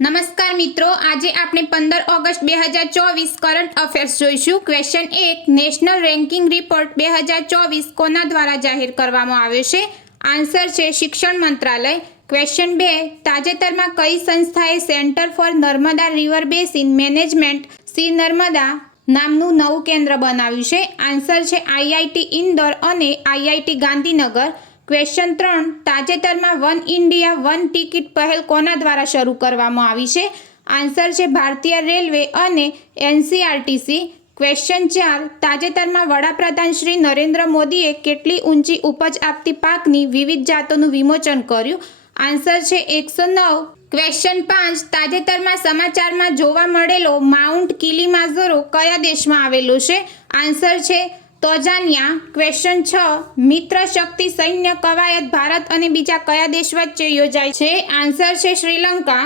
નમસ્કાર મિત્રો, આજે આપણે 15 ઓગસ્ટ 2024 કરંટ અફેર્સ જોઈશું। ક્વેશ્ચન 1, નેશનલ રેન્કિંગ રિપોર્ટ 2024 કોના દ્વારા જાહેર કરવામાં આવ્યો છે? આન્સર છે શિક્ષણ મંત્રાલય। ક્વેશ્ચન 2, તાજેતરમાં કઈ સંસ્થાએ centre for Narmada river basin management C Narmada નામનું નવું કેન્દ્ર બનાવ્યું છે? આન્સર છે આઈઆઈટી ઇન્દોર અને આઈઆઈટી ગાંધીનગર। ક્વેશ્ચન 3, તાજેતરમાં વન ઇન્ડિયા વન ટિકિટ પહેલ કોના દ્વારા શરૂ કરવામાં આવી છે? આન્સર છે ભારતીય રેલવે અને એનસીઆરટીસી। ક્વેશ્ચન 4, તાજેતરમાં વડાપ્રધાન શ્રી નરેન્દ્ર મોદીએ કેટલી ઊંચી ઉપજ આપતી પાકની વિવિધ જાતોનું વિમોચન કર્યું? આન્સર છે 109। ક્વેશ્ચન 5, તાજેતરમાં સમાચારમાં જોવા મળેલો માઉન્ટ કિલીમાંજારો કયા દેશમાં આવેલો છે? આન્સર છે તંજાનિયા। ક્વેશ્ચન 6, મિત્ર શક્તિ સૈન્ય કવાયત ભારત અને બીજા કયા દેશ વચ્ચે યોજાય છે? આન્સર છે શ્રીલંકા।